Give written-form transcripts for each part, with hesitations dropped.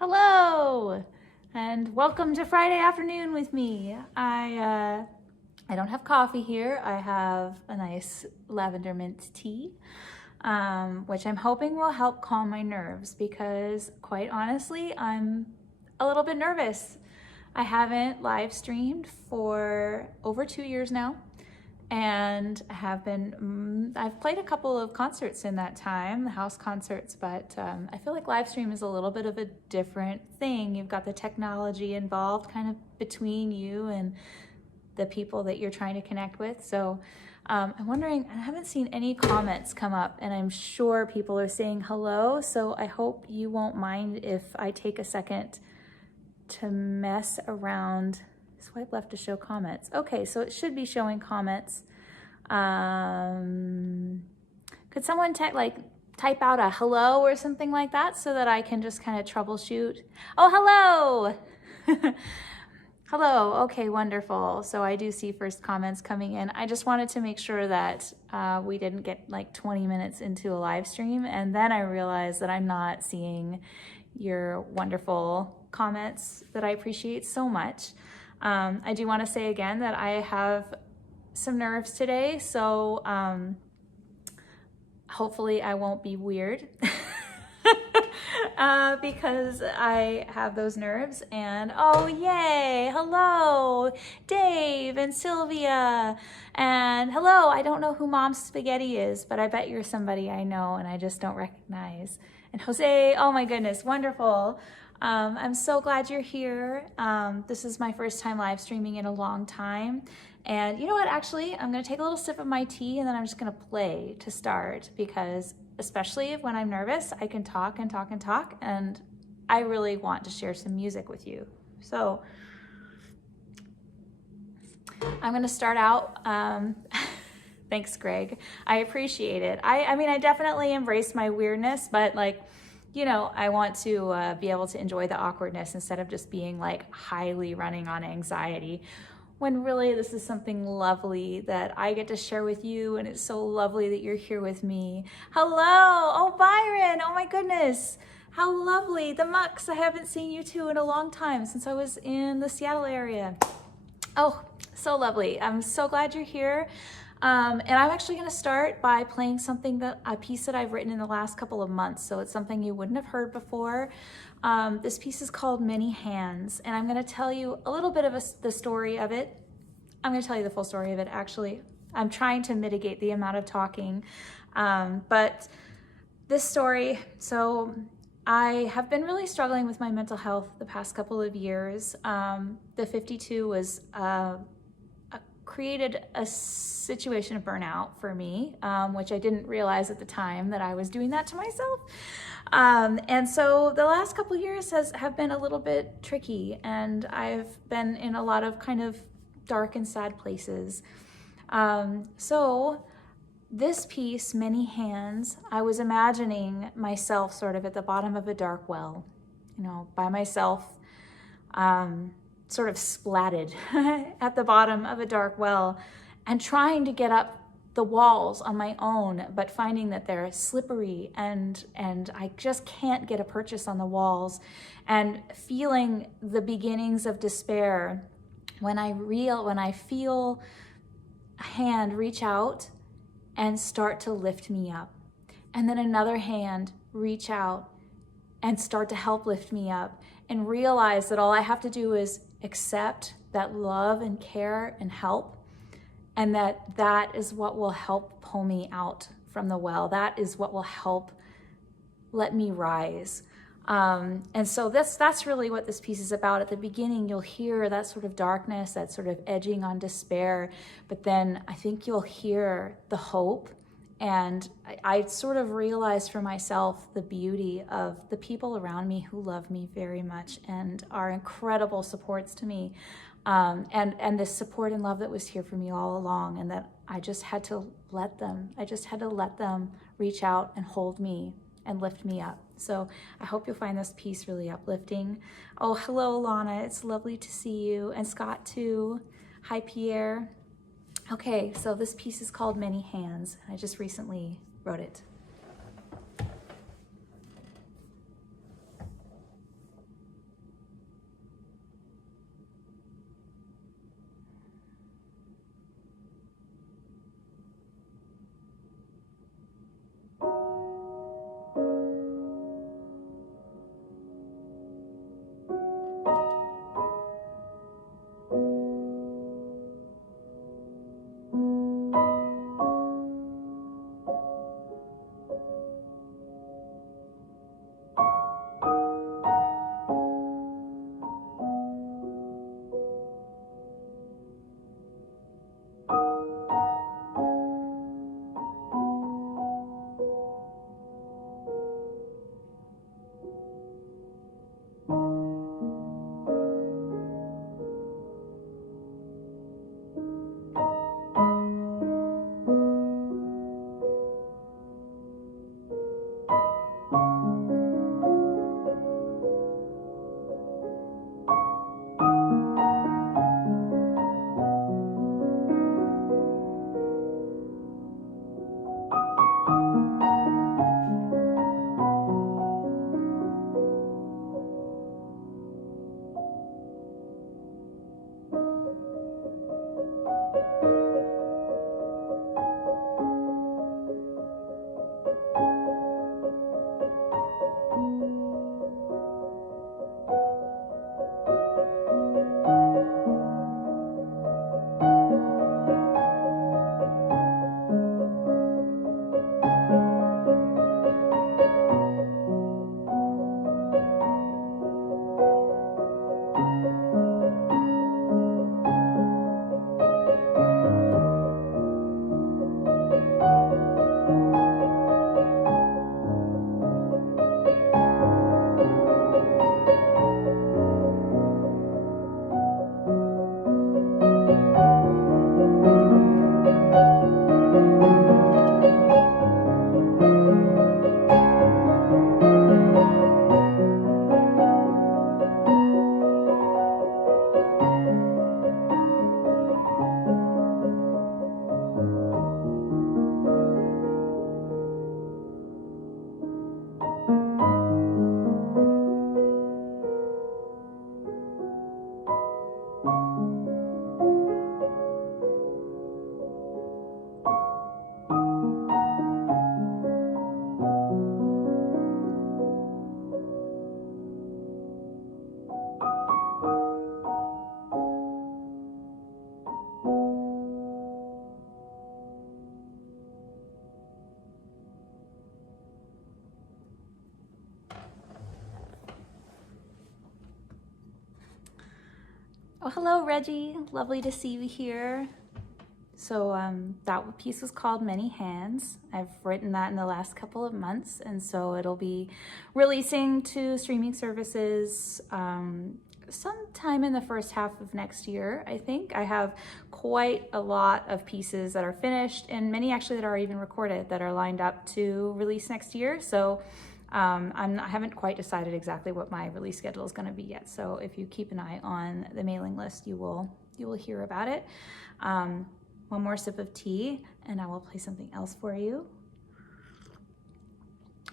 Hello, and welcome to Friday afternoon with me. I don't have coffee here. I have a nice lavender mint tea, which I'm hoping will help calm my nerves because, quite honestly, I'm a little bit nervous. I haven't live streamed for over 2 years now, and I've played a couple of concerts in that time, house concerts, but I feel like live stream is a little bit of a different thing. You've got the technology involved kind of between you and the people that you're trying to connect with. So I'm wondering, I haven't seen any comments come up, and I'm sure people are saying hello, so I hope you won't mind if I take a second to mess around. Swipe left to show comments. Okay, so it should be showing comments. Could someone type out a hello or something like that so that I can just kind of troubleshoot? Oh, hello! Hello, okay, wonderful. So I do see first comments coming in. I just wanted to make sure that we didn't get like 20 minutes into a live stream, and then I realized that I'm not seeing your wonderful comments that I appreciate so much. I do want to say again that I have some nerves today, so hopefully I won't be weird because I have those nerves. And oh yay, hello Dave and Sylvia, and hello, I don't know who Mom's Spaghetti is, but I bet you're somebody I know and I just don't recognize. And Jose, oh my goodness, wonderful. I'm so glad you're here. This is my first time live streaming in a long time. And you know what, actually, I'm gonna take a little sip of my tea and then I'm just gonna play to start, because especially when I'm nervous, I can talk and talk and talk, and I really want to share some music with you. So I'm gonna start out. Thanks, Greg. I appreciate it. I mean, I definitely embrace my weirdness, but like, you know, I want to be able to enjoy the awkwardness instead of just being like highly running on anxiety, when really this is something lovely that I get to share with you, and it's so lovely that you're here with me. Hello, oh Byron, oh my goodness, how lovely. The Mucks, I haven't seen you two in a long time, since I was in the Seattle area. Oh, so lovely. I'm so glad you're here. And I'm actually going to start by playing a piece that I've written in the last couple of months. So it's something you wouldn't have heard before. This piece is called Many Hands, and I'm going to tell you a little bit of the story of it. I'm going to tell you the full story of it, actually. I'm trying to mitigate the amount of talking. But this story, so I have been really struggling with my mental health the past couple of years. The 52 was created a situation of burnout for me, which I didn't realize at the time that I was doing that to myself. And so the last couple of years have been a little bit tricky, and I've been in a lot of kind of dark and sad places. So this piece, Many Hands, I was imagining myself sort of at the bottom of a dark well, you know, by myself, sort of splatted at the bottom of a dark well, and trying to get up the walls on my own, but finding that they're slippery and I just can't get a purchase on the walls, and feeling the beginnings of despair when I feel a hand reach out and start to lift me up, and then another hand reach out and start to help lift me up, and realize that all I have to do is accept that love and care and help, and that is what will help pull me out from the well. That is what will help let me rise. And so that's really what this piece is about. At the beginning, you'll hear that sort of darkness, that sort of edging on despair, but then I think you'll hear the hope. And I sort of realized for myself the beauty of the people around me who love me very much and are incredible supports to me. And this support and love that was here for me all along, and that I just had to let them reach out and hold me and lift me up. So I hope you'll find this piece really uplifting. Oh, hello, Lana. It's lovely to see you. And Scott, too. Hi, Pierre. Okay, so this piece is called Many Hands. I just recently wrote it. Oh, hello, Reggie. Lovely to see you here. So that piece was called Many Hands. I've written that in the last couple of months, and so it'll be releasing to streaming services sometime in the first half of next year, I think. I have quite a lot of pieces that are finished, and many actually that are even recorded that are lined up to release next year. So I haven't quite decided exactly what my release schedule is going to be yet. So if you keep an eye on the mailing list, you will hear about it. One more sip of tea, and I will play something else for you.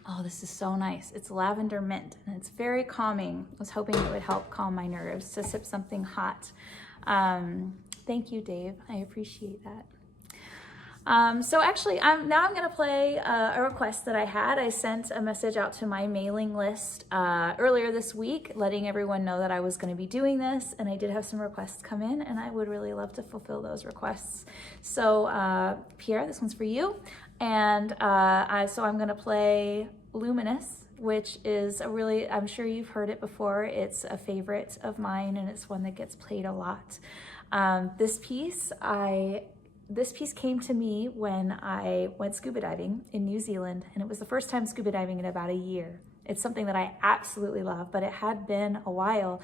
Oh, this is so nice. It's lavender mint, and it's very calming. I was hoping it would help calm my nerves to sip something hot. Thank you, Dave. I appreciate that. So actually, now I'm gonna play a request that I had. I sent a message out to my mailing list earlier this week, letting everyone know that I was gonna be doing this, and I did have some requests come in, and I would really love to fulfill those requests. So Pierre, this one's for you. And so I'm gonna play Luminous, which is a really, I'm sure you've heard it before. It's a favorite of mine, and it's one that gets played a lot. This piece came to me when I went scuba diving in New Zealand, and it was the first time scuba diving in about a year. It's something that I absolutely love, but it had been a while.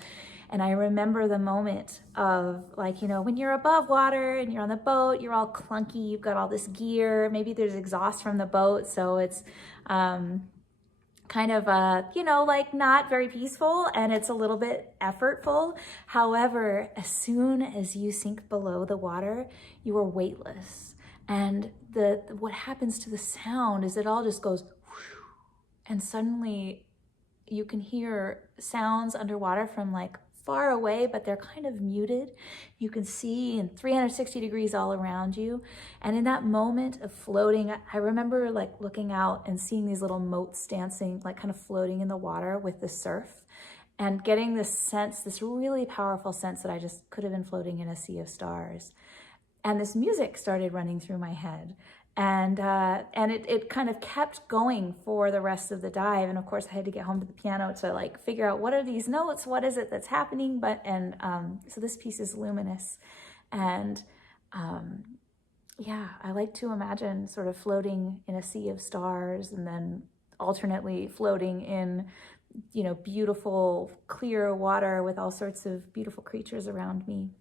And I remember the moment of, like, you know, when you're above water and you're on the boat, you're all clunky, you've got all this gear, maybe there's exhaust from the boat, so it's kind of, you know, like not very peaceful, and it's a little bit effortful. However, as soon as you sink below the water, you are weightless. And what happens to the sound is it all just goes whoosh, and suddenly you can hear sounds underwater from like far away, but they're kind of muted. You can see in 360 degrees all around you. And in that moment of floating, I remember like looking out and seeing these little motes dancing, like kind of floating in the water with the surf, and getting this sense, this really powerful sense that I just could have been floating in a sea of stars. And this music started running through my head. And it kind of kept going for the rest of the dive. And of course I had to get home to the piano to like figure out, what are these notes? What is it that's happening? So this piece is Luminous. And yeah, I like to imagine sort of floating in a sea of stars, and then alternately floating in, you know, beautiful, clear water with all sorts of beautiful creatures around me.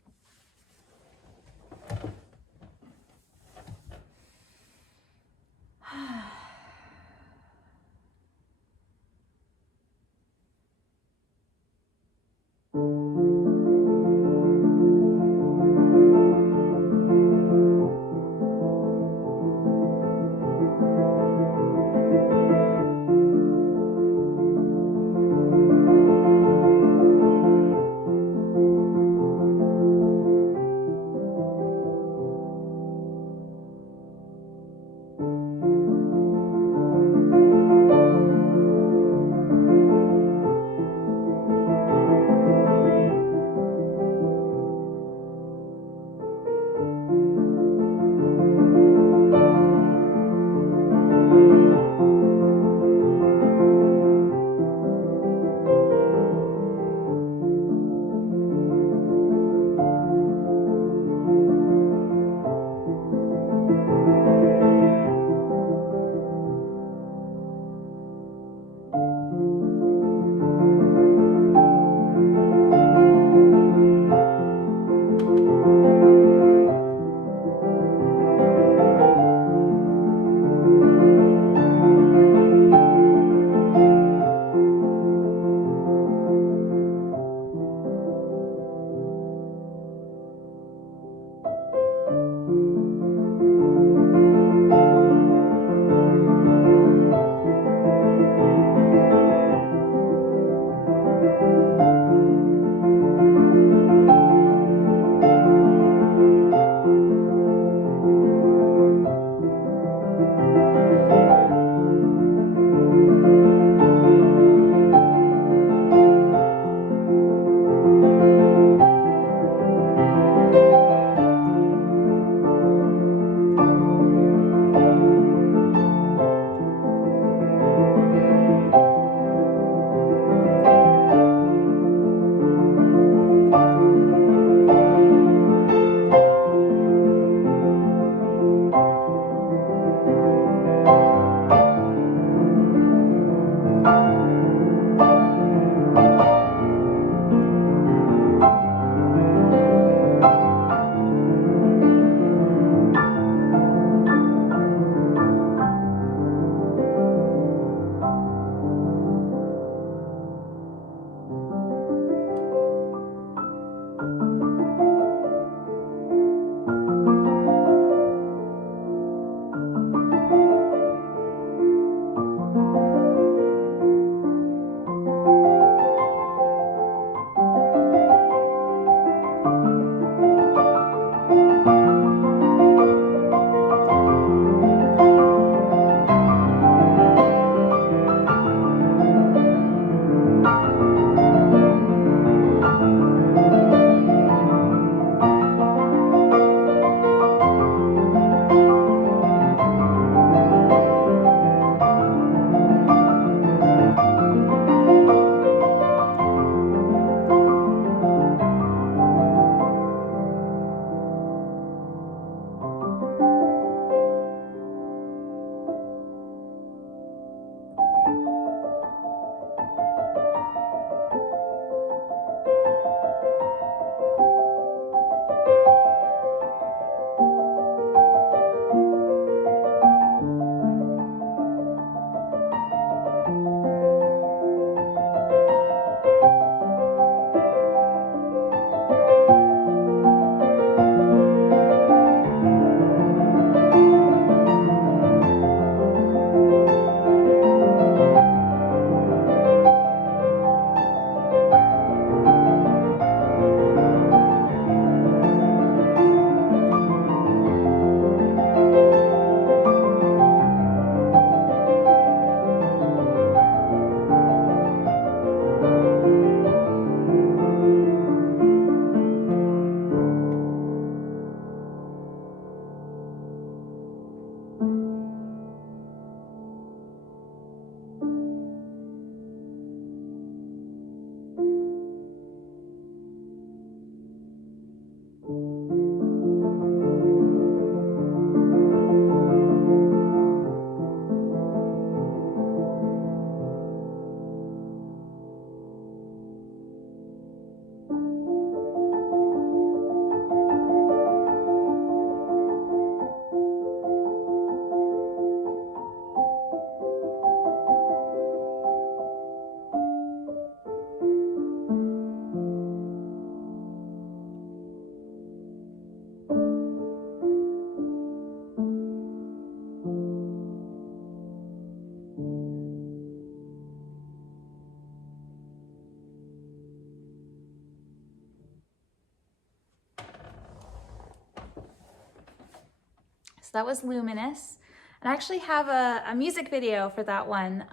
So that was Luminous. And I actually have a music video for that one.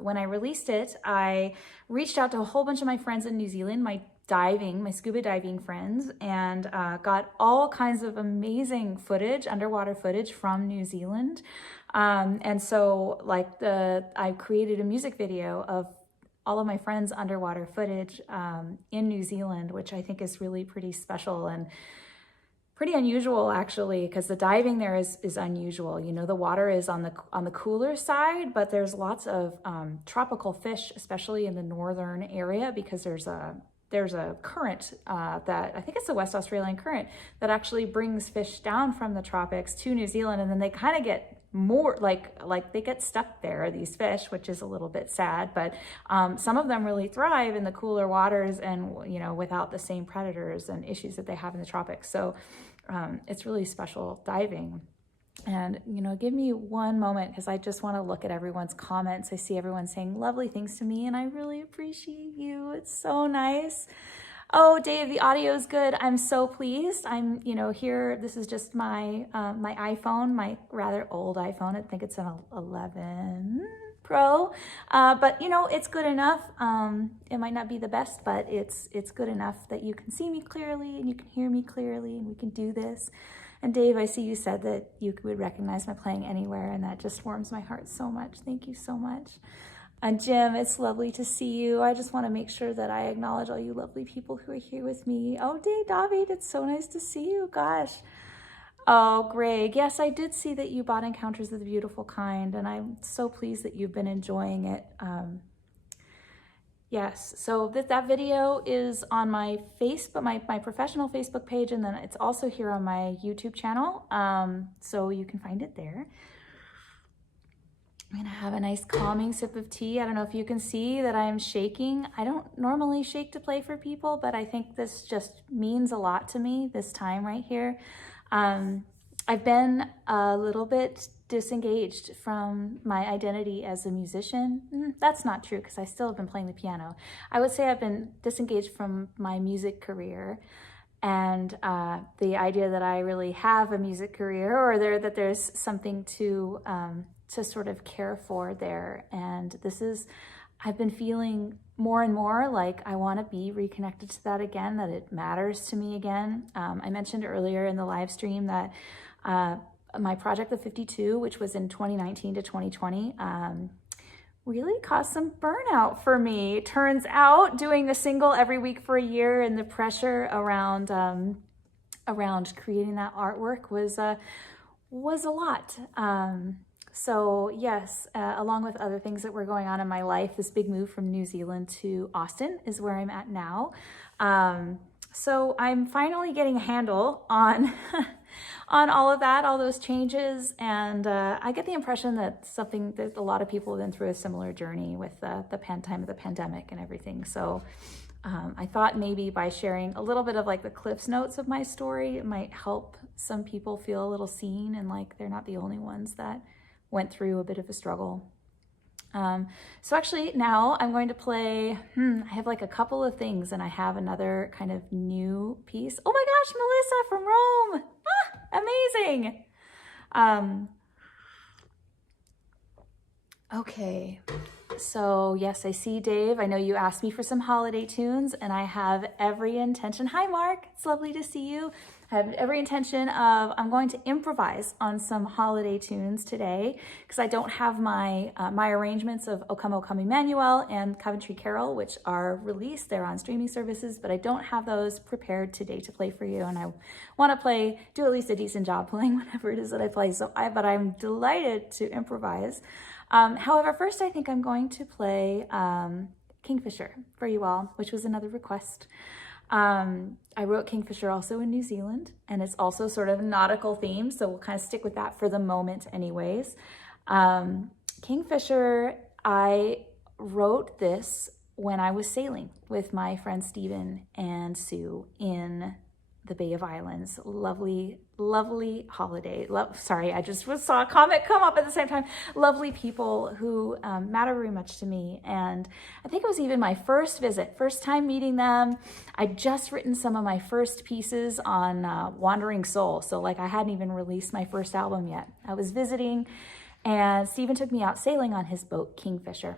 When I released it, I reached out to a whole bunch of my friends in New Zealand, my scuba diving friends, and got all kinds of amazing footage, underwater footage from New Zealand. And so I created a music video of all of my friends' underwater footage in New Zealand, which I think is really pretty special and pretty unusual, actually, because the diving there is unusual. You know, the water is on the cooler side, but there's lots of tropical fish, especially in the northern area, because there's a current that I think it's the West Australian current that actually brings fish down from the tropics to New Zealand, and then they kind of get more like they get stuck there, these fish, which is a little bit sad, but some of them really thrive in the cooler waters and, you know, without the same predators and issues that they have in the tropics. So it's really special diving. And, you know, give me one moment, because I just want to look at everyone's comments. I see everyone saying lovely things to me, and I really appreciate you. It's so nice. Oh, Dave, the audio is good. I'm so pleased. I'm, you know, here, this is just my my iPhone, my rather old iPhone. I think it's an 11 Pro, but you know, it's good enough. It might not be the best, but it's good enough that you can see me clearly and you can hear me clearly, and we can do this. And Dave, I see you said that you would recognize my playing anywhere, and that just warms my heart so much. Thank you so much. And Jim, it's lovely to see you. I just want to make sure that I acknowledge all you lovely people who are here with me. Oh, David, it's so nice to see you. Gosh. Oh, Greg, yes, I did see that you bought Encounters of the Beautiful Kind, and I'm so pleased that you've been enjoying it. Yes, so that video is on my Facebook, my professional Facebook page, and then it's also here on my YouTube channel, so you can find it there. I'm gonna have a nice calming sip of tea. I don't know if you can see that I'm shaking. I don't normally shake to play for people, but I think this just means a lot to me this time right here. I've been a little bit disengaged from my identity as a musician. That's not true because I still have been playing the piano. I would say I've been disengaged from my music career and the idea that I really have a music career, or that there's something to sort of care for there. And I've been feeling more and more like I want to be reconnected to that again, that it matters to me again. I mentioned earlier in the live stream that my project, The 52, which was in 2019 to 2020, really caused some burnout for me. Turns out doing a single every week for a year and the pressure around creating that artwork was a lot. So yes, along with other things that were going on in my life, this big move from New Zealand to Austin is where I'm at now. So I'm finally getting a handle on on all of that, all those changes, and I get the impression that something that a lot of people have been through a similar journey with the time of the pandemic and everything. So I thought maybe by sharing a little bit of like the Cliff's Notes of my story, it might help some people feel a little seen and like they're not the only ones that went through a bit of a struggle. So actually now I'm going to play, I have like a couple of things and I have another kind of new piece. Oh my gosh, Melissa from Rome. Amazing. Okay. So yes, I see Dave. I know you asked me for some holiday tunes and I have every intention. Hi, Mark. It's lovely to see you. I have every intention of, I'm going to improvise on some holiday tunes today because I don't have my arrangements of O Come, O Come Emmanuel and Coventry Carol, which are released. They're on streaming services, but I don't have those prepared today to play for you. And I want to do at least a decent job playing whatever it is that I play. But I'm delighted to improvise. However, first I think I'm going to play Kingfisher for you all, which was another request. I wrote Kingfisher also in New Zealand, and it's also sort of nautical themed, so we'll kind of stick with that for the moment anyways. Kingfisher, I wrote this when I was sailing with my friend Stephen and Sue in the Bay of Islands. Lovely, lovely holiday. Sorry, I just saw a comment come up at the same time. Lovely people who matter very much to me. And I think it was even my first visit, first time meeting them. I'd just written some of my first pieces on Wandering Soul. So like I hadn't even released my first album yet. I was visiting and Stephen took me out sailing on his boat, Kingfisher.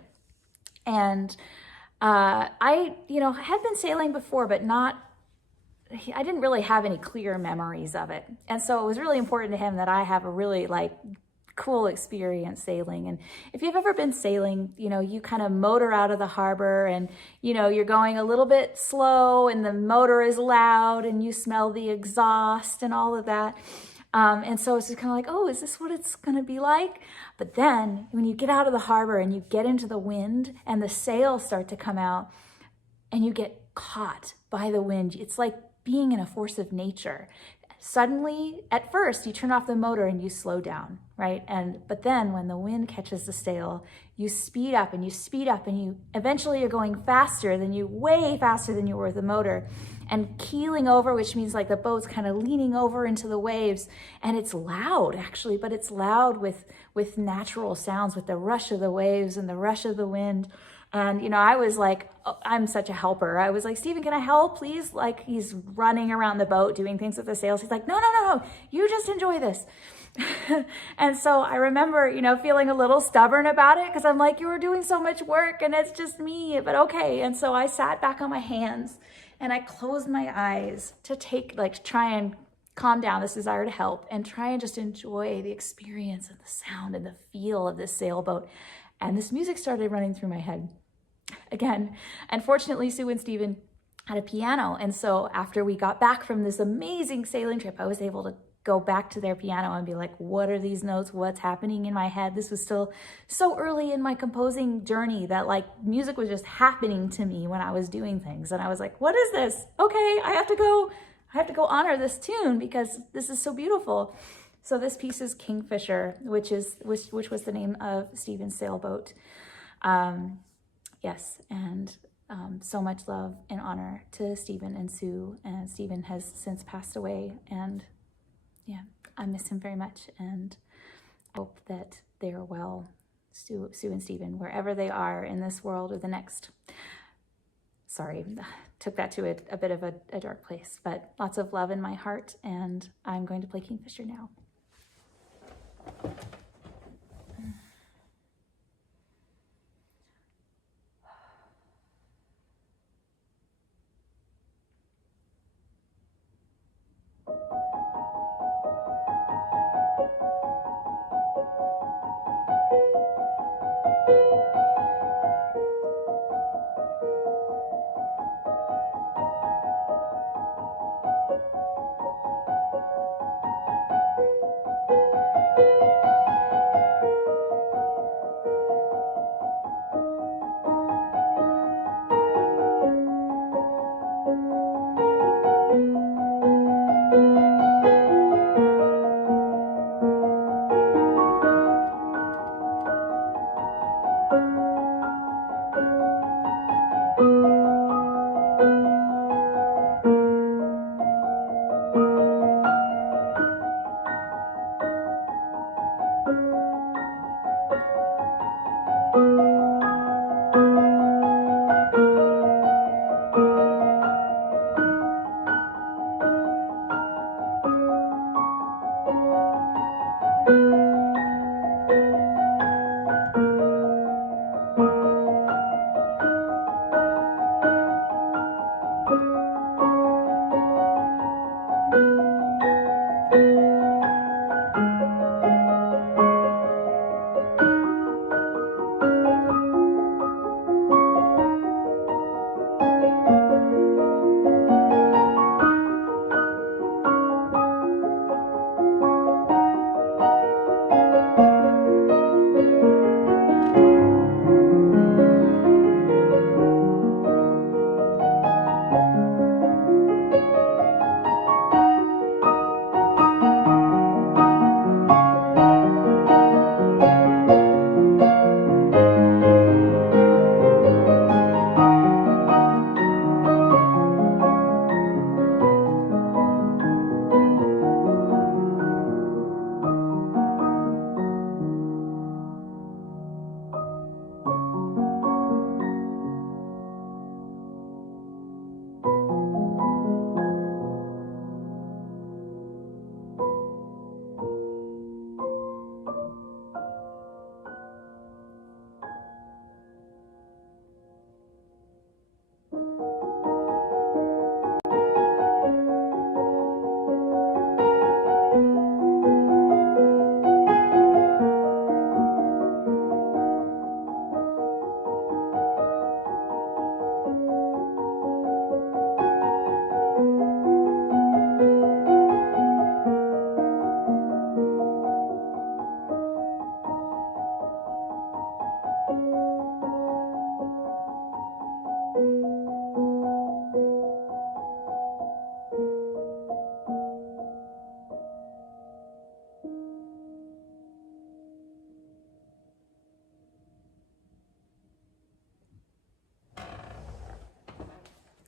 And I had been sailing before, but I didn't really have any clear memories of it. And so it was really important to him that I have a really cool experience sailing. And if you've ever been sailing, you kind of motor out of the harbor and, you're going a little bit slow and the motor is loud and you smell the exhaust and all of that. And so it's just kind of like, oh, is this what it's going to be like? But then when you get out of the harbor and you get into the wind and the sails start to come out and you get caught by the wind, it's like being in a force of nature. Suddenly, at first, you turn off the motor and you slow down, right? But then when the wind catches the sail, you speed up and you speed up and you eventually you're going way faster than you were with the motor and keeling over, which means like the boat's kind of leaning over into the waves. And it's loud actually, but it's loud with natural sounds, with the rush of the waves and the rush of the wind. And, I was like, oh, I'm such a helper. I was like, Stephen, can I help, please? Like, he's running around the boat, doing things with the sails. He's like, no, you just enjoy this. And so I remember, feeling a little stubborn about it because I'm like, you were doing so much work and it's just me, but okay. And so I sat back on my hands and I closed my eyes to try and calm down this desire to help and try and just enjoy the experience and the sound and the feel of this sailboat. And this music started running through my head. Again, unfortunately, Sue and Stephen had a piano. And so after we got back from this amazing sailing trip, I was able to go back to their piano and be like, what are these notes? What's happening in my head? This was still so early in my composing journey that like music was just happening to me when I was doing things. And I was like, what is this? Okay, I have to go honor this tune because this is so beautiful. So this piece is Kingfisher, which was the name of Stephen's sailboat. Yes, and so much love and honor to Stephen and Sue. And Stephen has since passed away, and yeah, I miss him very much and hope that they are well, Sue and Stephen, wherever they are in this world or the next. Sorry, took that to a bit of a dark place, but lots of love in my heart, and I'm going to play Kingfisher now.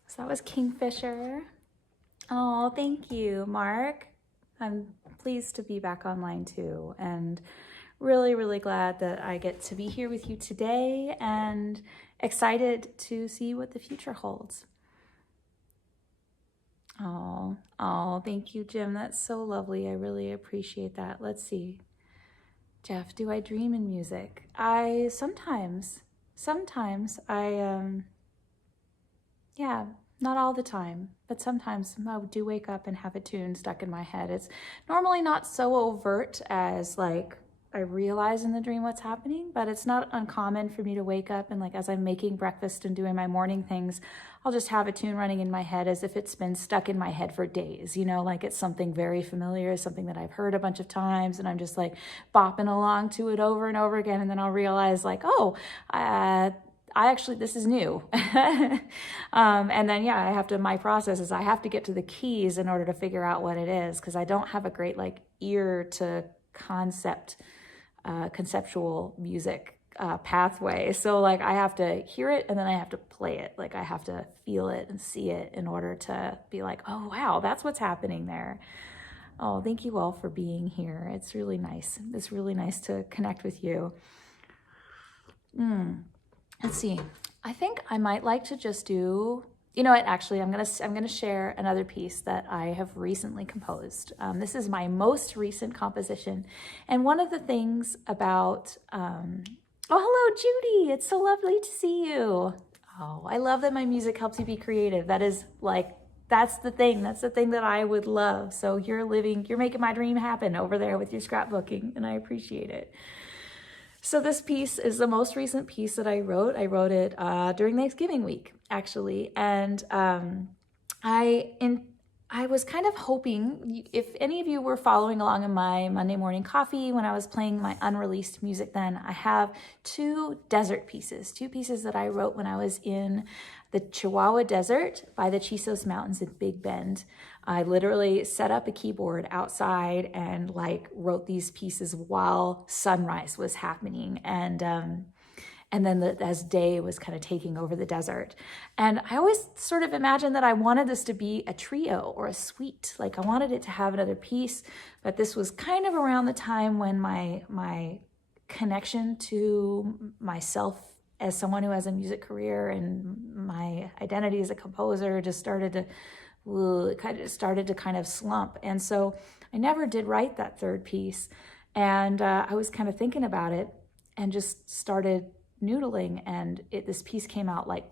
So that was Kingfisher. Oh, thank you, Mark. I'm pleased to be back online too, and really, really glad that I get to be here with you today and excited to see what the future holds. Oh, thank you, Jim. That's so lovely. I really appreciate that. Let's see. Jeff, do I dream in music? Sometimes yeah, not all the time, but sometimes I do wake up and have a tune stuck in my head. It's normally not so overt as like I realize in the dream what's happening, but it's not uncommon for me to wake up and like as I'm making breakfast and doing my morning things, I'll just have a tune running in my head as if it's been stuck in my head for days, you know, like it's something very familiar, something that I've heard a bunch of times, and I'm just like bopping along to it over and over again. And then I'll realize like, oh, I actually, this is new. And then, yeah, my process is I have to get to the keys in order to figure out what it is, because I don't have a great like ear to conceptual music pathway. So like I have to hear it and then I have to play it. Like I have to feel it and see it in order to be like, oh, wow, that's what's happening there. Oh, thank you all for being here. It's really nice. It's really nice to connect with you. Let's see. I think I might like to just do, you know what, actually, I'm gonna share another piece that I have recently composed. This is my most recent composition. And one of the things about, oh, hello, Judy. It's so lovely to see you. Oh, I love that my music helps you be creative. That is like, that's the thing that I would love. So you're making my dream happen over there with your scrapbooking, and I appreciate it. So this piece is the most recent piece that I wrote. I wrote it during Thanksgiving week, actually. And I was kind of hoping, if any of you were following along in my Monday morning coffee when I was playing my unreleased music then, I have two pieces that I wrote when I was in the Chihuahua Desert by the Chisos Mountains in Big Bend. I literally set up a keyboard outside and like wrote these pieces while sunrise was happening. And then as day was kind of taking over the desert. And I always sort of imagined that I wanted this to be a trio or a suite. Like I wanted it to have another piece, but this was kind of around the time when my connection to myself as someone who has a music career and my identity as a composer just started to kind of slump. And so I never did write that third piece. And I was kind of thinking about it and just started noodling, and this piece came out like,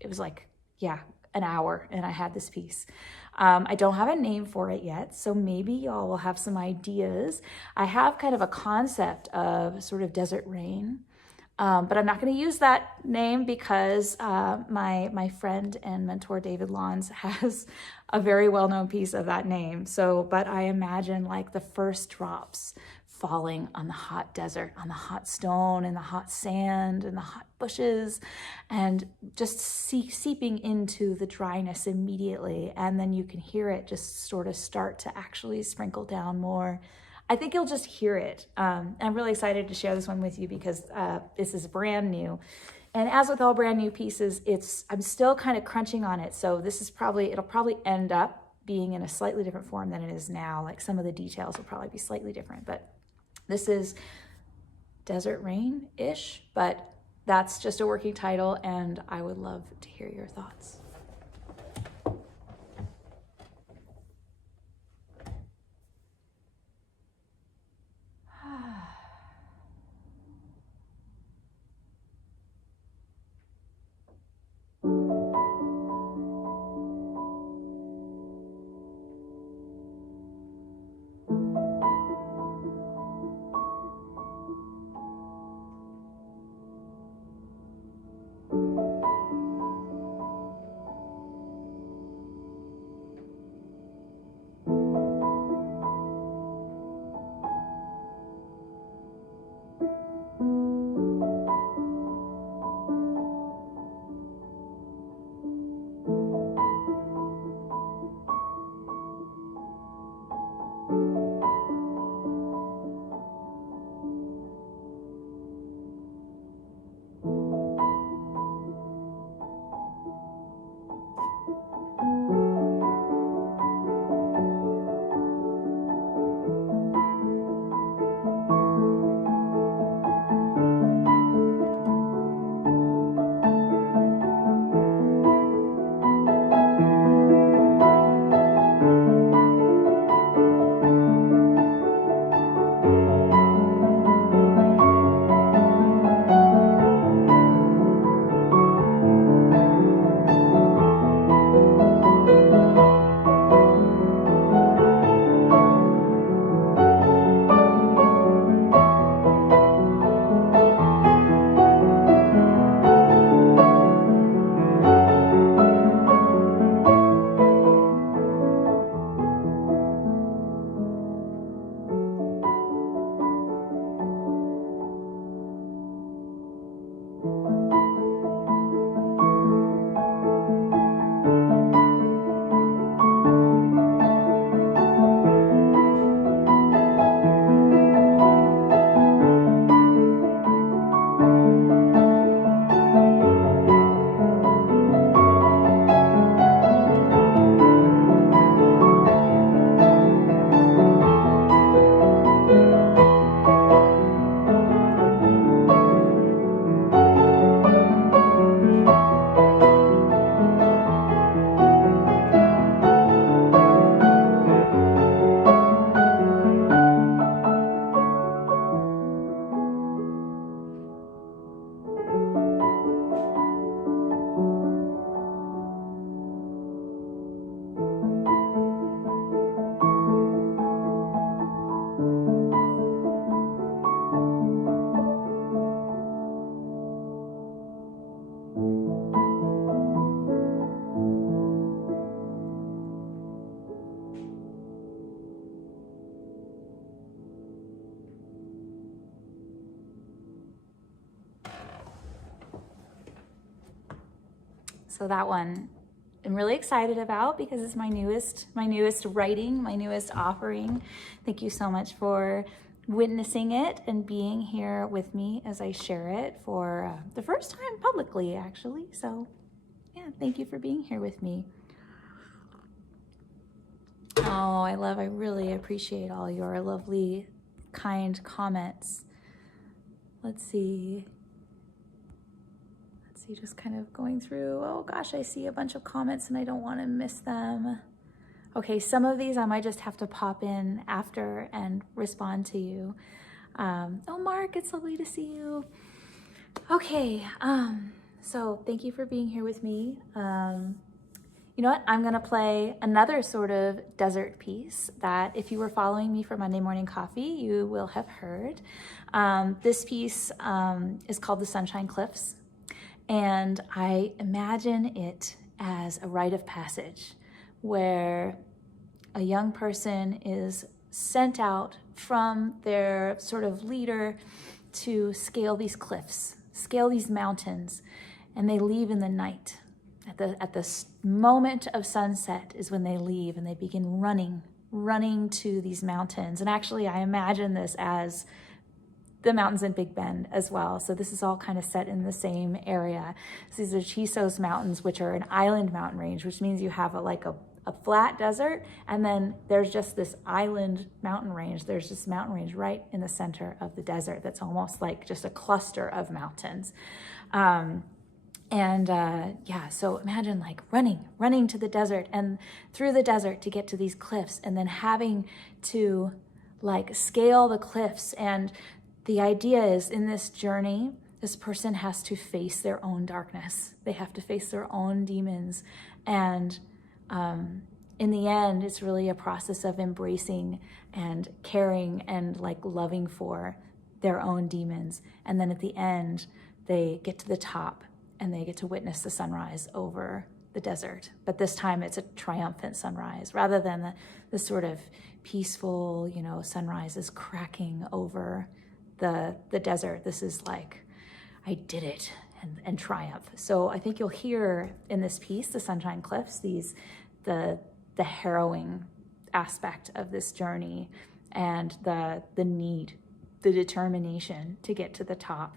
it was like, yeah, an hour, and I had this piece. I don't have a name for it yet, so maybe y'all will have some ideas. I have kind of a concept of sort of desert rain, but I'm not going to use that name because my friend and mentor David Lawns has a very well-known piece of that name. So, but I imagine like the first drops falling on the hot desert, on the hot stone and the hot sand and the hot bushes, and just seeping into the dryness immediately. And then you can hear it just sort of start to actually sprinkle down more. I think you'll just hear it. I'm really excited to share this one with you because this is brand new. And as with all brand new pieces, I'm still kind of crunching on it. So it'll probably end up being in a slightly different form than it is now. Like some of the details will probably be slightly different, but this is Desert Rain-ish, but that's just a working title, and I would love to hear your thoughts. So that one I'm really excited about because it's my newest writing, my newest offering. Thank you so much for witnessing it and being here with me as I share it for the first time publicly, actually. So yeah, thank you for being here with me. Oh, I really appreciate all your lovely, kind comments. Let's see, just kind of going through. Oh gosh, I see a bunch of comments and I don't want to miss them. Okay, some of these I might just have to pop in after and respond to you. Oh, Mark, it's lovely to see you. Okay, so thank you for being here with me. You know what? I'm gonna play another sort of desert piece that if you were following me for Monday Morning Coffee, you will have heard. This piece is called The Sunshine Cliffs, and I imagine it as a rite of passage where a young person is sent out from their sort of leader to scale these cliffs, scale these mountains, and they leave in the night. At the moment of sunset is when they leave and they begin running to these mountains. And actually, I imagine this as the mountains in Big Bend as well. So this is all kind of set in the same area. So these are Chisos Mountains, which are an island mountain range, which means you have a flat desert, and then there's just this island mountain range. There's this mountain range right in the center of the desert that's almost like just a cluster of mountains. Yeah, so imagine like running to the desert and through the desert to get to these cliffs, and then having to like scale the cliffs. And the idea is in this journey, this person has to face their own darkness. They have to face their own demons. And in the end, it's really a process of embracing and caring and like loving for their own demons. And then at the end, they get to the top and they get to witness the sunrise over the desert. But this time it's a triumphant sunrise rather than the sort of peaceful, sunrise is cracking over the desert. This is like, I did it and triumph. So I think you'll hear in this piece, The Sunshine Cliffs, the harrowing aspect of this journey and the need, the determination to get to the top.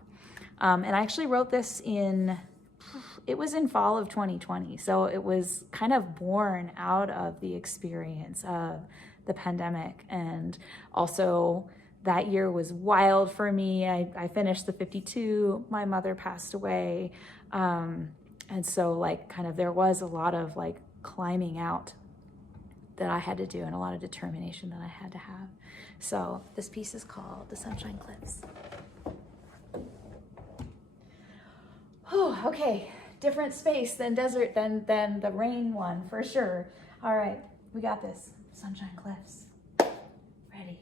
And I actually wrote this it was in fall of 2020. So it was kind of born out of the experience of the pandemic. And also that year was wild for me. I finished the 52, my mother passed away. And so like kind of there was a lot of like climbing out that I had to do and a lot of determination that I had to have. So this piece is called The Sunshine Cliffs. Oh, okay. Different space than desert than the rain one for sure. All right, we got this. Sunshine Cliffs. Ready.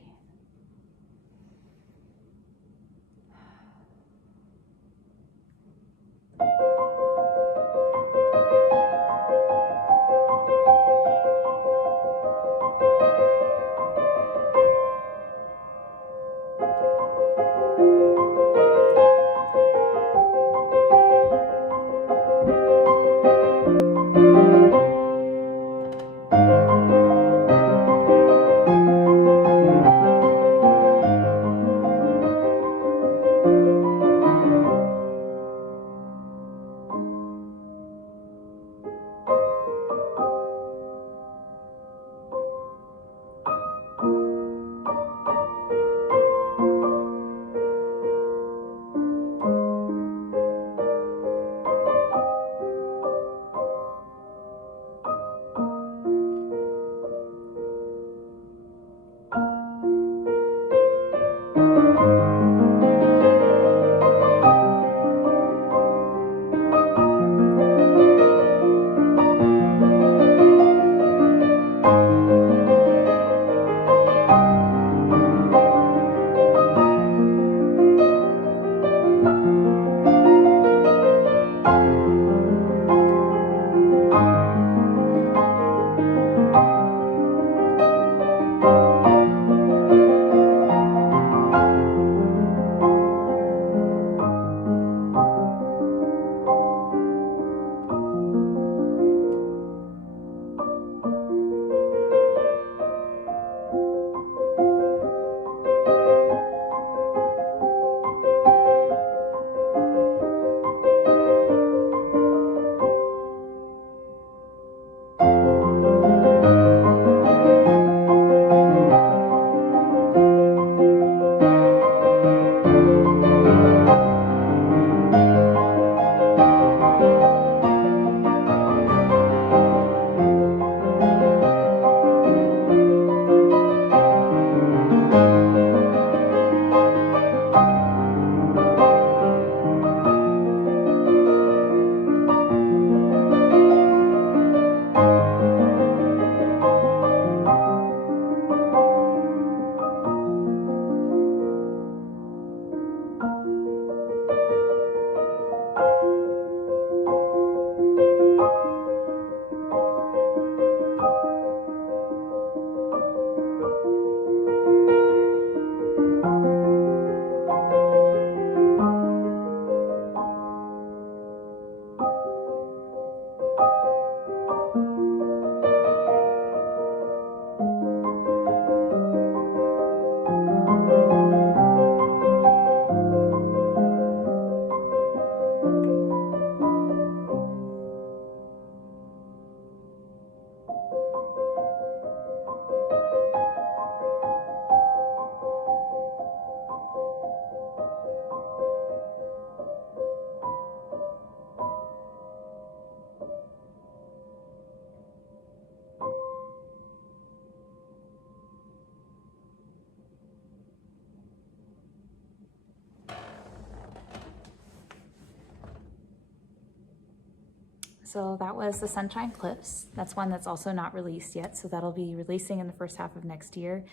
So that was the Sunshine Cliffs. That's one that's also not released yet, so that'll be releasing in the first half of next year.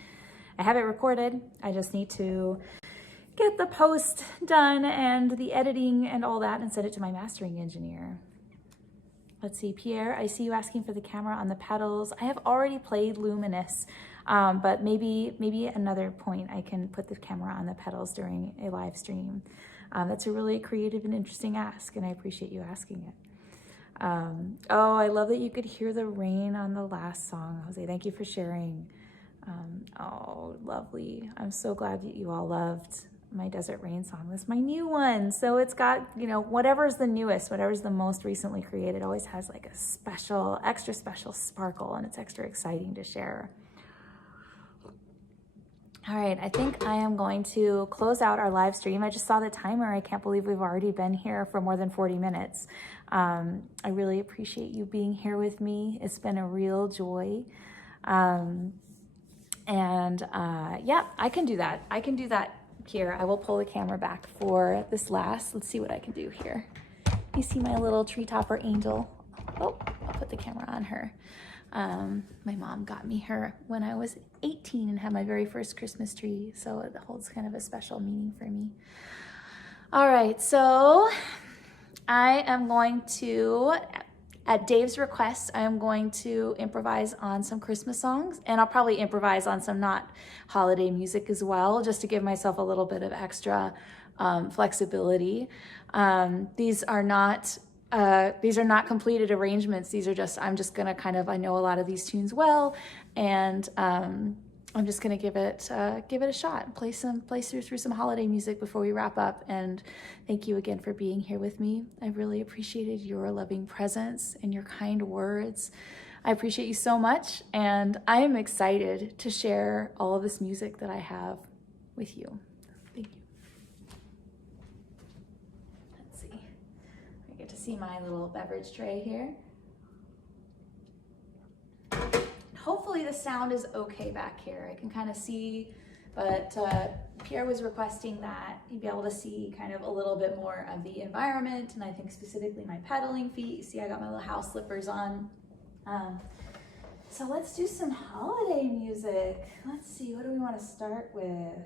I have it recorded. I just need to get the post done and the editing and all that and send it to my mastering engineer. Let's see, Pierre, I see you asking for the camera on the pedals. I have already played Luminous, but maybe another point I can put the camera on the pedals during a live stream. That's a really creative and interesting ask, and I appreciate you asking it. Oh, I love that you could hear the rain on the last song, Jose. Thank you for sharing. Oh, lovely. I'm so glad that you all loved my Desert Rain song. That's my new one. So it's got, you know, whatever's the newest, whatever's the most recently created always has like a special, extra special sparkle, and it's extra exciting to share. All right, I think I am going to close out our live stream. I just saw the timer. I can't believe we've already been here for more than 40 minutes. I really appreciate you being here with me. It's been a real joy. Yeah, I can do that. I can do that here. I will pull the camera back for this last. Let's see what I can do here. You see my little tree topper angel. Oh, I'll put the camera on her. My mom got me her when I was 18 and had my very first Christmas tree, so it holds kind of a special meaning for me. All right, so I am going to, at Dave's request, I am going to improvise on some Christmas songs, and I'll probably improvise on some not holiday music as well, just to give myself a little bit of extra flexibility. These are not completed arrangements. These are just, I'm just gonna kind of, I know a lot of these tunes well, and I'm just gonna give it a shot, play through some holiday music before we wrap up. And thank you again for being here with me. I really appreciated your loving presence and your kind words. I appreciate you so much, and I am excited to share all of this music that I have with you. Thank you. Let's see. I get to see my little beverage tray here. Hopefully the sound is okay back here. I can kind of see, but Pierre was requesting that you'd be able to see kind of a little bit more of the environment, and I think specifically my pedaling feet. You see I got my little house slippers on. So let's do some holiday music. Let's see, what do we want to start with?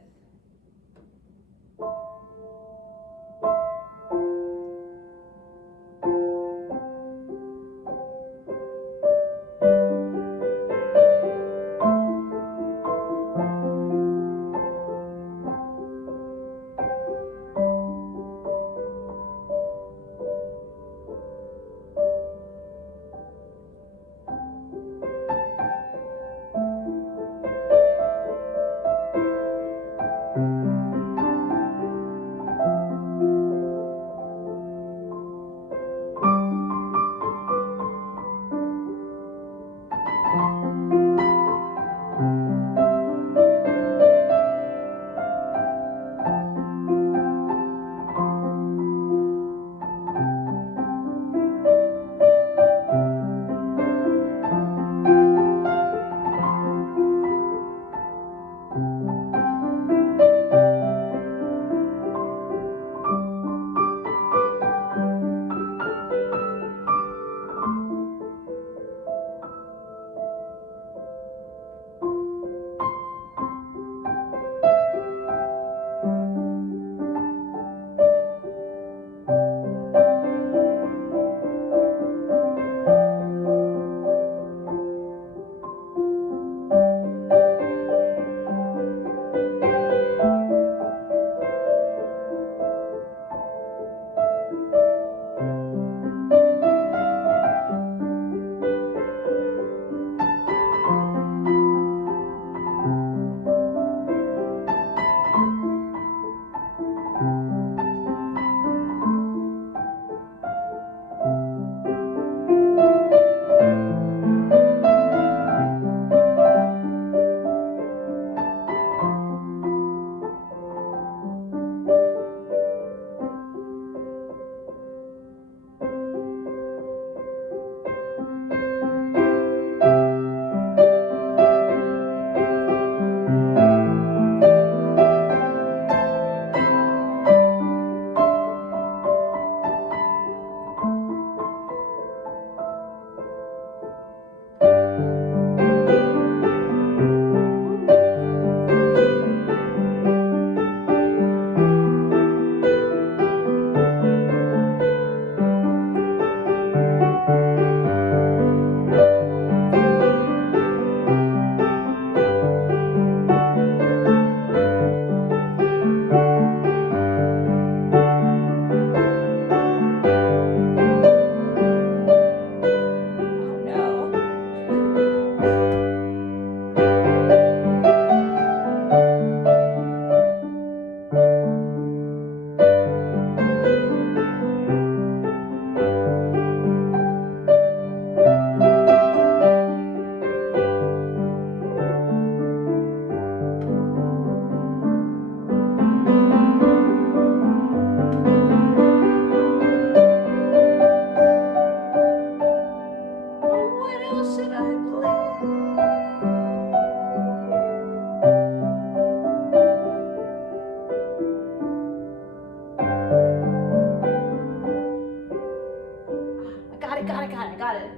got it.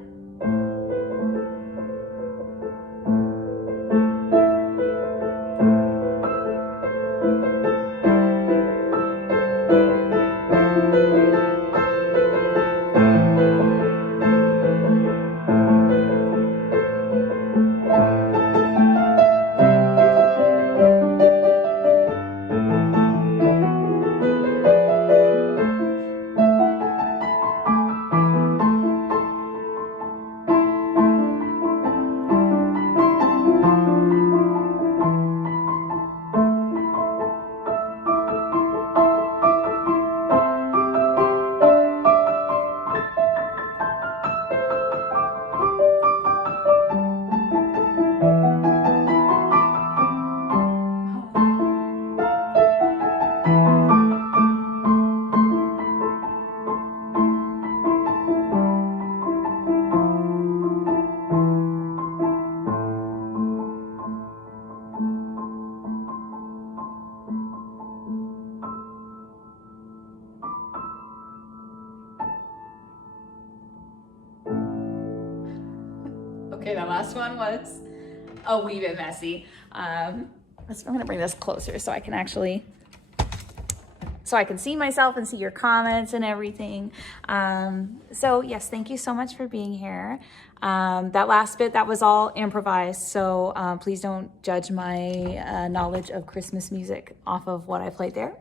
Okay, that last one was a wee bit messy. I'm gonna bring this closer so I can actually, so I can see myself and see your comments and everything. So yes, thank you so much for being here. That last bit, that was all improvised, so please don't judge my knowledge of Christmas music off of what I played there.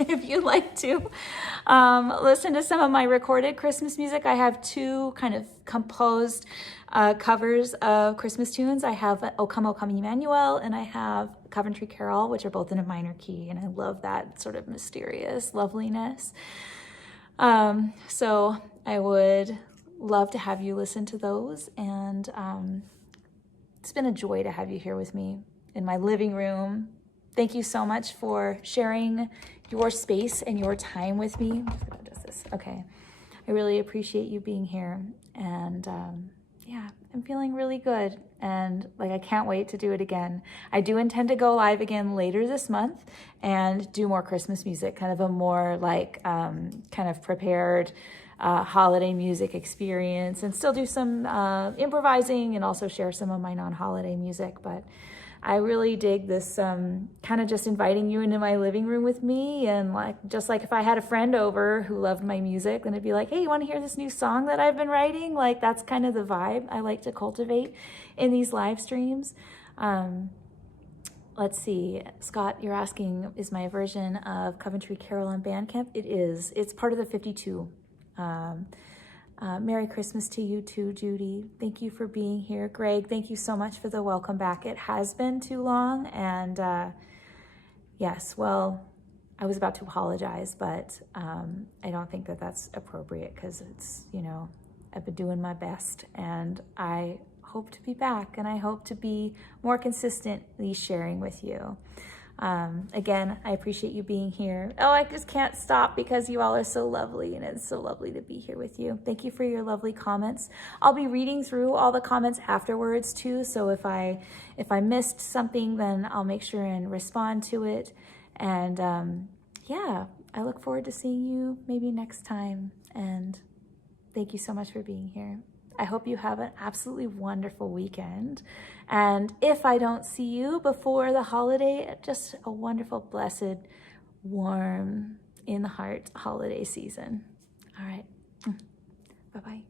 If you'd like to listen to some of my recorded Christmas music, I have two kind of composed covers of Christmas tunes. I have O Come, O Come, Emmanuel, and I have Coventry Carol, which are both in a minor key, and I love that sort of mysterious loveliness. So I would love to have you listen to those, and it's been a joy to have you here with me in my living room. Thank you so much for sharing your space and your time with me. Okay. I really appreciate you being here, and yeah, I'm feeling really good, and like I can't wait to do it again. I do intend to go live again later this month and do more Christmas music, kind of a more like kind of prepared holiday music experience, and still do some improvising and also share some of my non-holiday music. But I really dig this kind of just inviting you into my living room with me, and like just like if I had a friend over who loved my music, then it'd be like, hey, you want to hear this new song that I've been writing? Like that's kind of the vibe I like to cultivate in these live streams. Let's see, Scott, you're asking, is my version of Coventry Carol on Bandcamp? It is. It's part of the 52. Merry Christmas to you too, Judy. Thank you for being here. Greg, thank you so much for the welcome back. It has been too long, and yes, well, I was about to apologize, but I don't think that that's appropriate because it's, you know, I've been doing my best, and I hope to be back, and I hope to be more consistently sharing with you. Again, I appreciate you being here. Oh, I just can't stop because you all are so lovely, and it's so lovely to be here with you. Thank you for your lovely comments. I'll be reading through all the comments afterwards too, so if I missed something, then I'll make sure and respond to it. And yeah, I look forward to seeing you maybe next time, and thank you so much for being here. I hope you have an absolutely wonderful weekend. And if I don't see you before the holiday, just a wonderful, blessed, warm, in the heart holiday season. All right. Bye-bye.